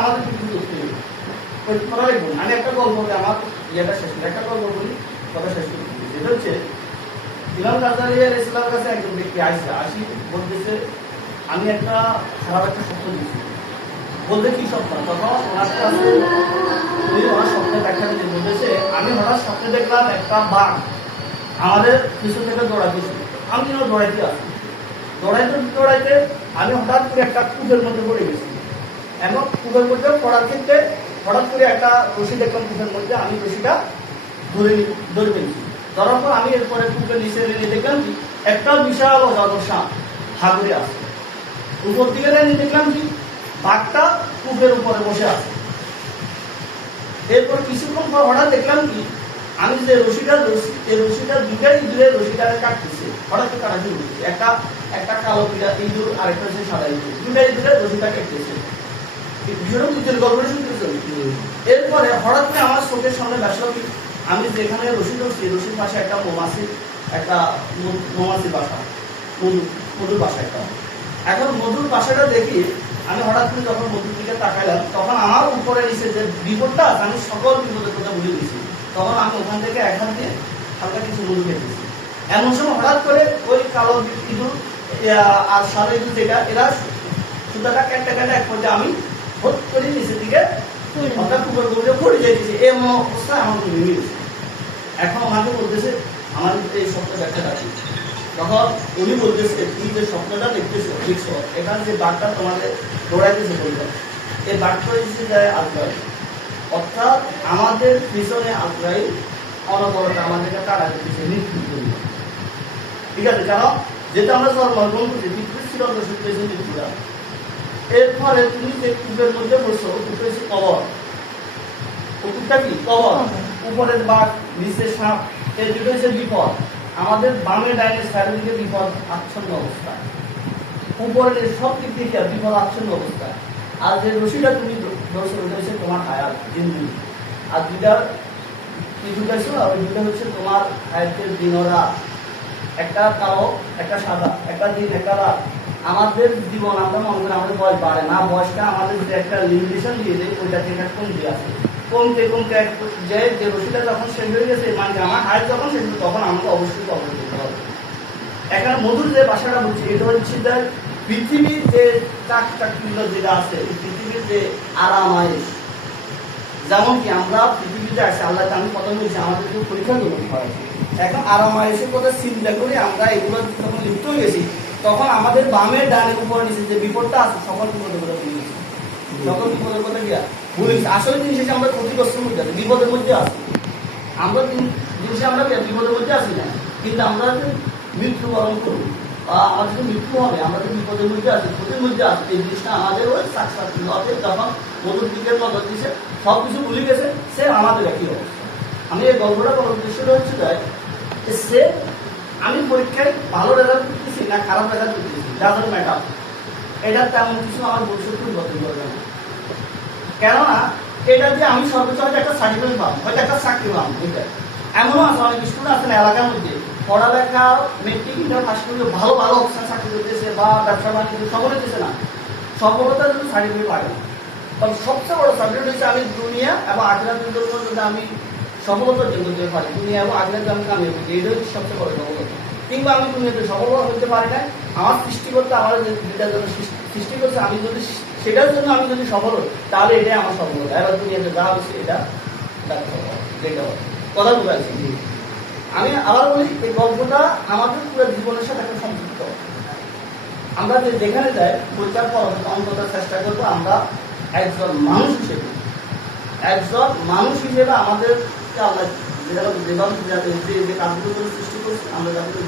আমাদের কিছু করতে হবে। আমি একটা গল্প বলি, আমার ইয়েটা শেষ করি, একটা গল্প বলি, কথা শেষ করি। যেটা হচ্ছে ইমাম গাজ্জালী ইসলামের কাছে একজন ব্যক্তি আসি বলতেছে আমি একটা খারাপ একটা স্বপ্ন দিয়েছি। বলতে কি স্বপ্ন? তখন ওনার কাছে উনি ওনার স্বপ্নের ব্যাখ্যা দিতে বলতেছে আমি হঠাৎ স্বপ্নে দেখলাম একটা বাঘ আমাদের পিছন থেকে দৌড়াতেছে। আমি যেন দৌড়াইতে আসি, দৌড়াইতে আমি হঠাৎ করে একটা কূপের মধ্যে পড়ে গেছি। এবং কূপের মধ্যে পড়ার ক্ষেত্রে হঠাৎ করে একটা রশি দেখলাম কূপের মধ্যে, আমি রশিটা ধরে ফেলছি। ধরার পর আমি এরপরে কূপের নিচে নেমে দেখলাম কি একটা বিশাল অজগর সাপ হাগুরে আছে। উপর দিকে নেমে দেখলাম কি বাঘটা কূপের উপরে বসে আছে। এরপর কিছুক্ষণ পর হঠাৎ দেখলাম কি আমি যে রশিটা দুটাই দূরে রশিটাকে কাটতেছে, হঠাৎ কাটা শুরু করছে। একটা কালো পিঠা ইঁদুর আর একটা হচ্ছে সাদা ইঁদুর, দুটাই দূরে রশিটা কাটতেছে। বিষয়টা বুঝতে গল্পটা শুনতেছে। এরপরে হঠাৎ করে আমার চোখের সামনে আসলো কি আমি যেখানে রশি ধরছি রশির পাশে একটা মৌমাছি বাসা, মধুর বাসা একটা। এখন মধুর বাসাটা দেখি আমি হঠাৎ করে যখন মধুর দিকে তাকাইলাম তখন আমার উপরে নিচে যে বিপদটা আছে আমি সকল বিপদের কথা ভুলে গেছি। তখন আমি ওখান থেকে এক হাত দিয়ে হালকা কিছু মধু খেতেছি। এমন সময় হঠাৎ করে ওই কালো ইঁদুর আর সাদা ইঁদুর যেটা এরা সুতাটা কাটতে এক পর্যায়ে আমি হট করে নিচের দিকে অর্থাৎ কুকুরের গভীরে পড়ে যাইতেছি। এমন অবস্থায় আমার ভেঙে গেছে। এখন আমাকে বলতেছে আমার এই স্বপ্ন ব্যাখ্যাটা কি? তখন উনি বলতেছে তুমি যে স্বপ্নটা দেখতেছো এখানে যে বাঘটা তোমাদের দৌড়াইতেছে বললো এই বাঘটা হচ্ছে যায় আজরাইল, অর্থাৎ আমাদের পিছনে আজরাইল অনবরত আমাদেরকে তাড়া করতেছে মৃত্যু জন্য। ঠিক আছে, কারণ যেটা আমরা জন্মগ্রহণ করছি পৃথিবীর চিরন্ত পেয়েছে মৃত্যুরা। এর ফলে তুমি যে কূপের মধ্যে বসছো কূপ হচ্ছে কবর, কূপটা কি কবর, উপরের বাঘ নিচের সাপ, এর দুটো হচ্ছে বিপদ। আমাদের বামে ডাইনে চারিদিকে বিপদ আচ্ছন্ন অবস্থা, উপরে সব দিক থেকে বিপদ আচ্ছন্ন অবস্থা। আর যে রশিটা তুমি ধরছো ওটা হচ্ছে তোমার হায়াত জিন্দেগি। আর দুটার কি দুটাইছো ওই দুটা হচ্ছে তোমার হায়াতের দিন ও রাত, একটা কালো একটা সাদা, একটা দিন একটা রাত। আমাদের জীবন আমরা মনে করি আমাদের বয়স বাড়ে না, বয়সটা আমাদের যে একটা লিমিটেশন দিয়ে দেয় ওইটা থেকে কমতে আছে, কমতে যে রশিটা যখন শেষ হয়ে গেছে মানে আমার হায়াত যখন শেষ হবে তখন আমাকে অবশ্যই কবর দিতে হবে। এখানে মধুর যে বাসাটা বলছি এটা হচ্ছে যে পৃথিবীর যে চাকরিগুলো যেটা আছে পৃথিবীর যে আরাম আয়েস, যেমন কি আমরা পৃথিবীতে আসি আল্লাহ আমি কথা বলছি আমাদের কেউ পরীক্ষা করতে পারে। এখন আরাম আয়েসের কথা চিন্তা করে আমরা এগুলো যখন লিপ্ত হয়ে গেছি তখন আমাদের বামের ডানের উপর নিচে যে বিপদটা আছে সকল বিপদের কথা ভুলে গেছি, সকল বিপদের কথা গিয়া ভুলে গেছি। আসলে জিনিস আমরা ক্ষতিগ্রস্তের মধ্যে আছি, বিপদের মধ্যে আছি। আমরা জিনিসে আমরা বিপদের মধ্যে আছি না, কিন্তু আমরা মৃত্যুবরণ করব বা আমাদের যে মৃত্যু হবে আমরা যে বিপদের মধ্যে আছি ক্ষতির মধ্যে আছি এই জিনিসটা আমাদের ওই সাকসেস যখন মধুর দিকের নজর দিয়েছে সব কিছু ভুলে গেছে সে আমাদের একই অবস্থা। আমি এই গল্পটা বলার উদ্দেশ্যটা হচ্ছে সে আমি পরীক্ষায় ভালো রেজাল্ট করতেছি না খারাপ রেজাল্ট করতেছি ডাজন্ট ম্যাটার, এটা তেমন কিছু আমার ভবিষ্যৎ পরিবর্তন করবে না। কেননা এটা দিয়ে আমি সর্বোচ্চ হয়তো একটা সার্টিফিকেট পাবো, হয়তো একটা চাকরি পাবো। এটা এমনও আছে অনেক স্টুডেন্ট আছে না এলাকার মধ্যে পড়ালেখা মেট্রিক ইন্টার পাস করে ভালো ভালো অবস্থান চাকরি করতেছে বা ব্যবসা বাণিজ্য সফল হতেছে না, সফলতার জন্য সার্টিফিকেট লাগে না। তবে সবচেয়ে বড় সার্টিফিকেট হচ্ছে আমি দুনিয়া এবং আখিরাতের জন্য যদি আমি সফলতা অর্জন করতে পারি, দুনিয়া এবং আখিরাতে আমি কামিয়ে করি, এটা হচ্ছে সবচেয়ে বড় সফলতা। কিংবা আমি দুনিয়াতে সফল হতে পারি না, আমার সৃষ্টিকর্তা আমার যেটার জন্য সৃষ্টি করছে আমি যদি সেটার জন্য আমি যদি সফল হই তাহলে এটাই আমার সফলতা। এবার দুনিয়াতে যা হচ্ছে এটা যেটা কথা বুঝাচ্ছি। আমি আবার বলি এই গল্পটা আমাদের পুরো জীবনের সাথে একটা সম্পৃক্ত। আমরা যে যেখানে যাই পরীক্ষার পর অন্তত চেষ্টা করবো আমরা একজন মানুষ হিসেবে আমাদের আল্লাহ যেভাবে যে কাজগুলো সৃষ্টি করছে আমরা যাতে